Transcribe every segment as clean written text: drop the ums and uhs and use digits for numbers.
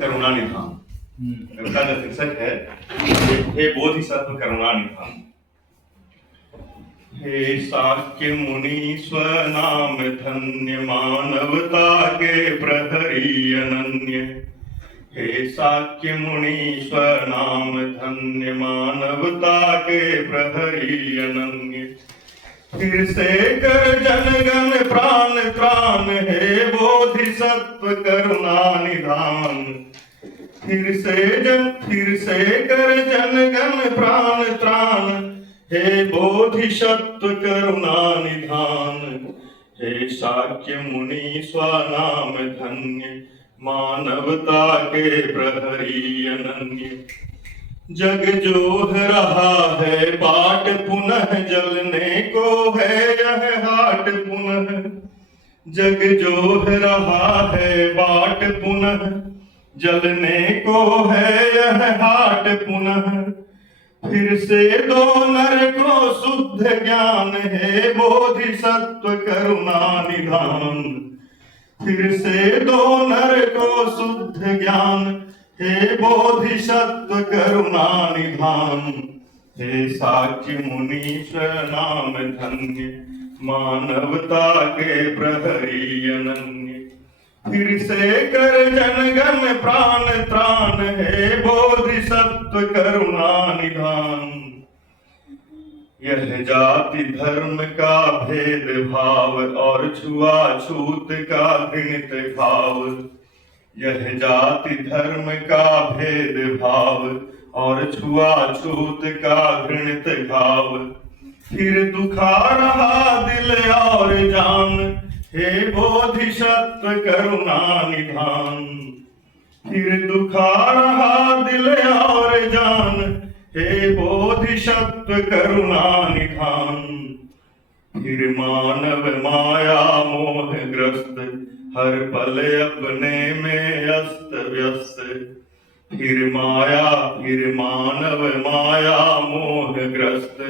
करुणा निधान। कविता का शीर्षक है हे बोधिसत्व करुणा निधान। हे शाक्य मुनीश्वर नाम धन्य, मानवता के प्रहरी अनन्य। हे शाक्य मुनीश्वर नाम धन्य, मानवता के प्रहरी अनन्य। फिर से कर जनगण प्राण त्राण, हे बोधिसत्व करुणा निधान। फिर से कर जनगण प्राण त्राण, हे बोधिसत्व करुणा निधान। हे शाक्य मुनि स्वानाम धन्य, मानवता के प्रहरी अनन्य। जग जोह रहा है बाट, पुनः जलने को है यह हाट पुनः। जग जोह रहा है बाट, पुनः जलने को है यह हाट पुनः। फिर से दो नर को शुद्ध ज्ञान, हे बोधिसत्व करुणा निधान। फिर से दो नर को शुद्ध ज्ञान, हे बोधिसत्व करुणा निधान। हे शाक्य मुनीश्वर नाम धन्य, मानवता के प्रहरी अनन्य। फिर से कर जनगण प्राण त्राण, हे बोधिसत्व करुणा निधान। यह जाति धर्म का भेद भाव, और छुआछूत का घृणित भाव। यह जाति धर्म का भेद भाव, और छुआछूत का घृणित भाव। फिर दुखा रहा दिल और जान, हे बोधिसत्व करुणा निधान। फिर दुखा रहा दिल और जान, हे बोधिसत्व करुणा निधान। फिर मानव माया मोह ग्रस्त, हर पल अपने में अस्त व्यस्त। फिर मानव माया मोह ग्रस्त,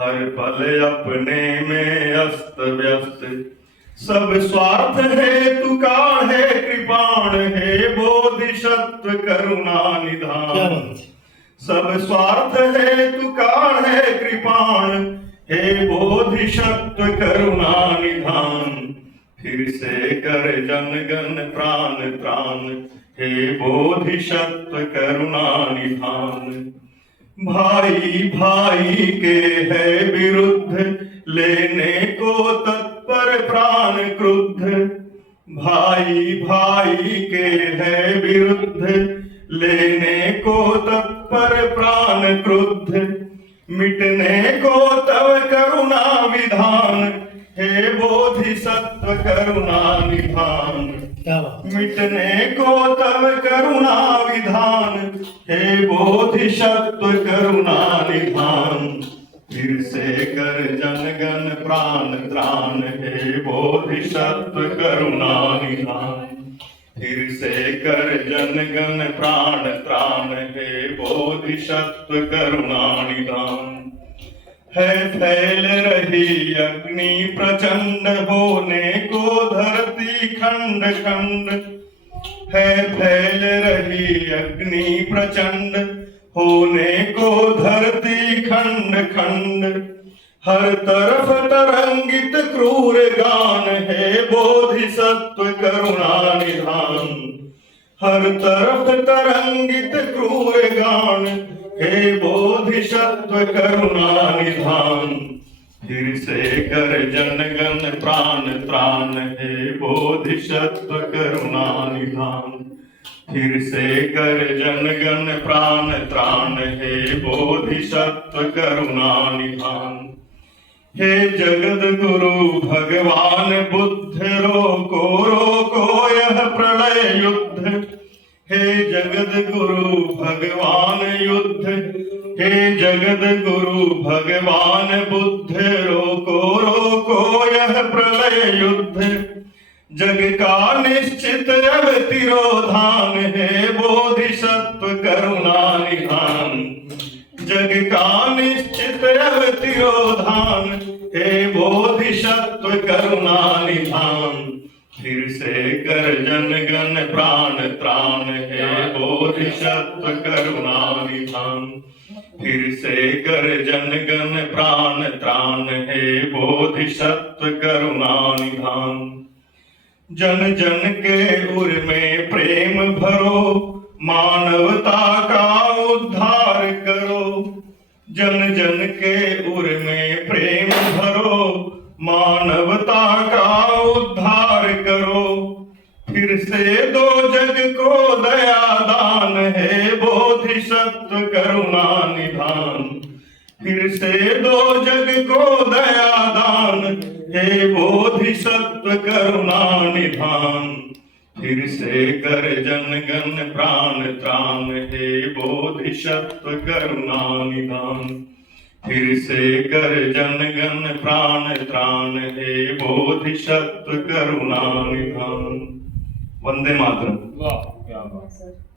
हर पल अपने में अस्त व्यस्त। सब स्वार्थ हेतु काढ़े कृपाण, हे बोधिसत्व करुणा निधान। सब स्वार्थ हेतु काढ़े कृपाण, हे बोधिसत्व करुणा निधान। फिर से कर जनगण प्राण त्राण, हे बोधिसत्व करुणा निधान। भाई भाई के है विरुद्ध, लेने को तत्पर प्राण क्रुद्ध। भाई भाई के है विरुद्ध, लेने को तत्पर प्राण क्रुद्ध। मिटने को तव करुणा विधान, हे बोधिसत्व करुणा निधान। मिटने को तव करुणा विधान, हे बोधिसत्व करुणा निधान। फिर से कर जनगण प्राण त्राण, हे बोधिसत्व करुणा निधान। फिर से कर जनगण प्राण त्राण, हे बोधिसत्व करुणा निधान। है फैल रही अग्नि प्रचंड, होने को धरती खंड खंड। है फैल रही अग्नि प्रचंड, होने को धरती खंड खंड। हर तरफ तरंगित क्रूर गान, हे बोधिसत्व करुणा निधान। हर तरफ तरंगित क्रूर गान, हे बोधिसत्व करुणा निधान। फिर से कर जनगण प्राण त्राण, हे बोधिसत्व करुणा निधान। फिर से कर जनगण प्राण त्राण, हे बोधिसत्व करुणा निधान। हे जगद गुरु भगवान बुद्ध, रोको यह प्रलय युद्ध। हे जगद गुरु भगवान युद्ध, हे जगद गुरु भगवान बुद्ध। रोको यह प्रलय युद्ध। जग का निश्चित अब तिरोधान, हे बोधिसत्व करुणा निधान। जग का निश्चित अब तिरोधान, हे बोधिसत्व करुणा निधान। फिर से कर जन गण प्राण त्राण, हे बोधिसत्व करुणा निधान। फिर से कर जन गण प्राण त्राण, हे बोधिसत्व करुणा निधान। जन जन के उर में प्रेम भरो, मानवता का उद्धार करो। जन जन के उर में प्रेम भरो, मानवता का उद्धार करो। फिर से दो जग को दया दान, है बोधिसत्व करुणा निधान। फिर से दो जग को दया दान, हे बोधिसत्व करुणा निधान। फिर से कर जन गण प्राण त्राण, हे बोधिसत्व करुणा निधान। फिर से कर जन गण प्राण त्राण, हे बोधिसत्व करुणा निधान। वंदे मातरम। वाह क्या बात।